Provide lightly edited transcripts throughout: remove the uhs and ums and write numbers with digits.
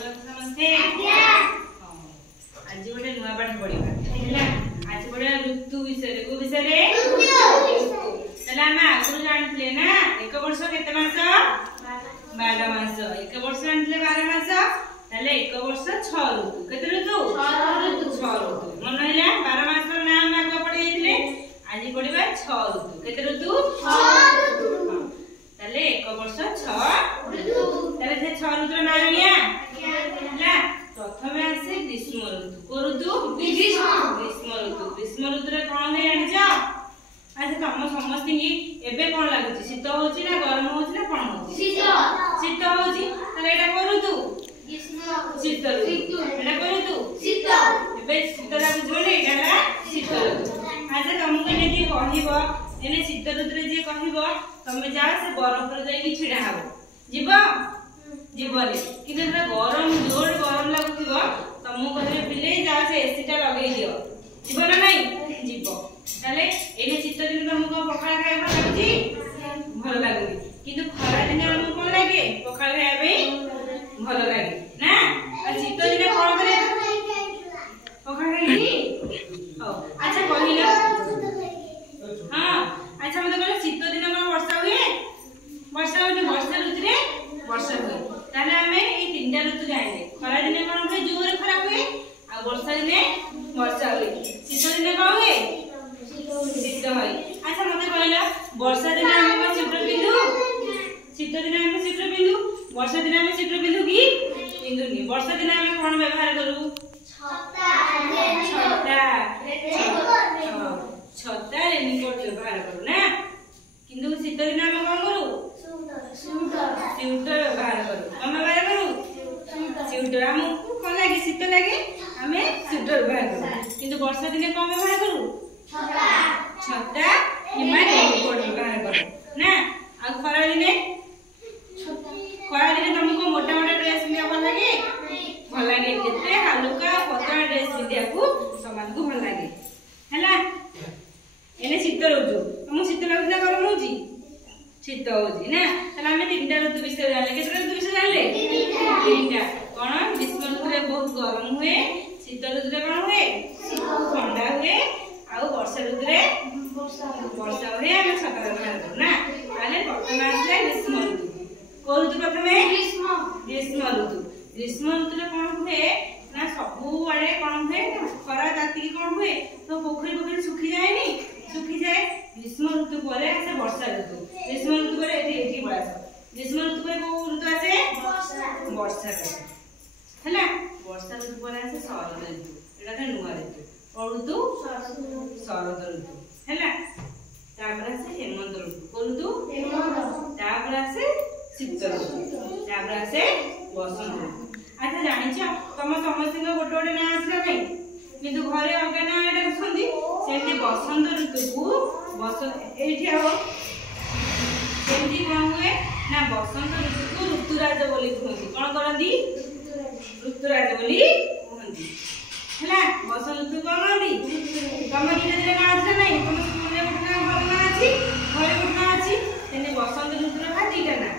समझते आज गोटे नुआ पाठ पढ़ा आज पढ़ा ऋतु विषय को विषय आगुरी जानते ना एक वर्ष केते मास 12 मास एक वर्ष जानते 12 मास ताले एक वर्ष 6 ऋतु केते ऋतु 6 ऋतु मन हैला 12 मास नाम आगो पढ़ी जाइले आज पढ़िबा 6 ऋतु केते ऋतु 6 ऋतु ताले एक वर्ष 6 ऋतु ताले से 6 ऋतु नाम लिया हैला प्रथम आसे ग्रीष्म ऋतु को ऋतु ग्रीष्म ऋतु रे कोन है जानिछ अच्छा तुम समस्त एबे कोन लागुची शीत होची ना गरम होची ना कोन होची शीत होची ताले एटा को ऋतु शीत ऋतु एटा को ऋतु शीत एबे शीत लागुची बोले एटा शीत ऋतु अच्छा तुमको ने जे कहिबो एने शीत ऋतु रे जे कहिबो तमे जा से बरफ रे जाई छिडा हबो जीवो जीवले कि गरम जोर गरम लागुथिबो तुमको कहबे पिले जा से एसी टा लगेई दियो जीवो ना नहीं जीवो ताले एने शीत दिन तुमको पखाल खाइबा लागुची भल लागुची किंतु खरा दिन हमको कोन लागे पखाल खाइबे भल लागे ना आ शीत दिन कोन करे पखाल खाइबी ओ अच्छा कहिला हां अच्छा मते कहले शीत दिन कोन वर्षा हुए वर्षा ऋतु रे वर्षा हुए ताले हमें ए तीनटा ऋतु जानिले खरा दिन कोन हुए जोर खरा हुए आ वर्षा दिन वर्षा हुए शीत दिन कोन हुए शीत होई अच्छा मते कहला वर्षा दिन हम स्वेटर पिंदु शीत दिन हम स्वेटर पिंदु वर्षा दिन हम स्वेटर पिंदु की पिंदुनी वर्षा दिन हम कोन व्यवहार करू छता रेनकोट व्यवहार करू ना किंतु शीत दिन हम कोन करू स्वेटर व्यवहार करू हम व्यवहार करू स्वेटर हमको कोन लागे शीत लागे हमें स्वेटर व्यवहार करू किंतु वर्षा दिन कोन व्यवहार करू छता किमा रेनकोट व्यवहार करू ना आ खरा दिने तुमको मोटा मोटा ड्रेस पिंदिया भल लागे केते हल्का पतला ड्रेस पिंदिया को समान को भल लागे हैला एने शीत ऋतु हम शीत लागु ना गरम होजी शीत होजी ना तला हमें तीनटा ऋतु विषय जाने केते ऋतु विषय जाने तीनटा कोन ग्रीष्म ऋतु रे बहुत गरम हुए शीत ऋतु रे कोन हुए ठंडा हुए आ वर्षा ऋतु रे वर्षा हुए हम छता व्यवहार करू ना ताले प्रथम आसे ग्रीष्म ऋतु को ऋतु प्रथमे ग्रीष्म ऋतु रे कोन हुए ना सबु आड़े कोन हुए खरा ताती की कोन हुए तो पोखरी सुखी जाए नी सुखी जाए ग्रीष्म ऋतु परे आसे वर्षा ऋतु ग्रीष्म ऋतु परे एठी बळास ग्रीष्म ऋतु परे को ऋतु आसे वर्षा ऋतु हैला वर्षा ऋतु परे आसे शरद ऋतु एटा त नुवा ऋतु और ऋतु शरद ऋतु हैला तापर आसे हेमंत ऋतु को ऋतु तापर आसे शीत ऋतु तापर आसे बसंत ऋतु अच्छा जानिछ तम समस्त को गोटे गोटे ना आसला नहीं किंतु घरे अलग ना एटा रखंदी सेंती बसंत ऋतु को बसंत एठी हो सेंती कोन हुए ना बसंत ऋतु को ऋतुराज बोली कहंदी कोन करंदी ऋतुराज बोली कहंदी हैला बसंत ऋतु कोन कहंदी तम धीरे धीरे ना आसला नहीं तम स्कूल रे गोटे ना घर ना अछि घरे गोटे ना अछि सेने बसंत ऋतु रे भातीटा ना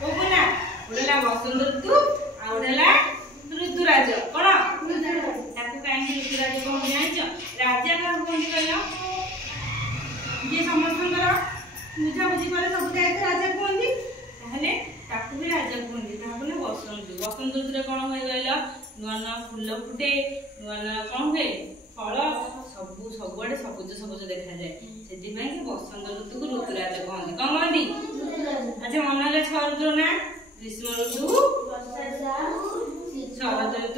को बोला बोला बसंत ऋतु आ ओडला ऋतुराज कोन ताकू काहे ऋतुराज को जानिछ राजा का कोन कहलो जे समस्तंकर बुझा बुझी करे सब के राजा कोंदी ताहले ताकू भी राजा कोंदी ताहले बसंत ऋतु रे कोन होय गइलो नवा फूल फुटे नवा कोन होय फल सबुआडे सबुज देखा जाए सेति भाई कि बसंत ऋतु को ऋतुराज कहंदी कोन कहंदी अच्छा मन ले 6 ऋतु ना ग्रीष्म ऋतु शरद ऋतु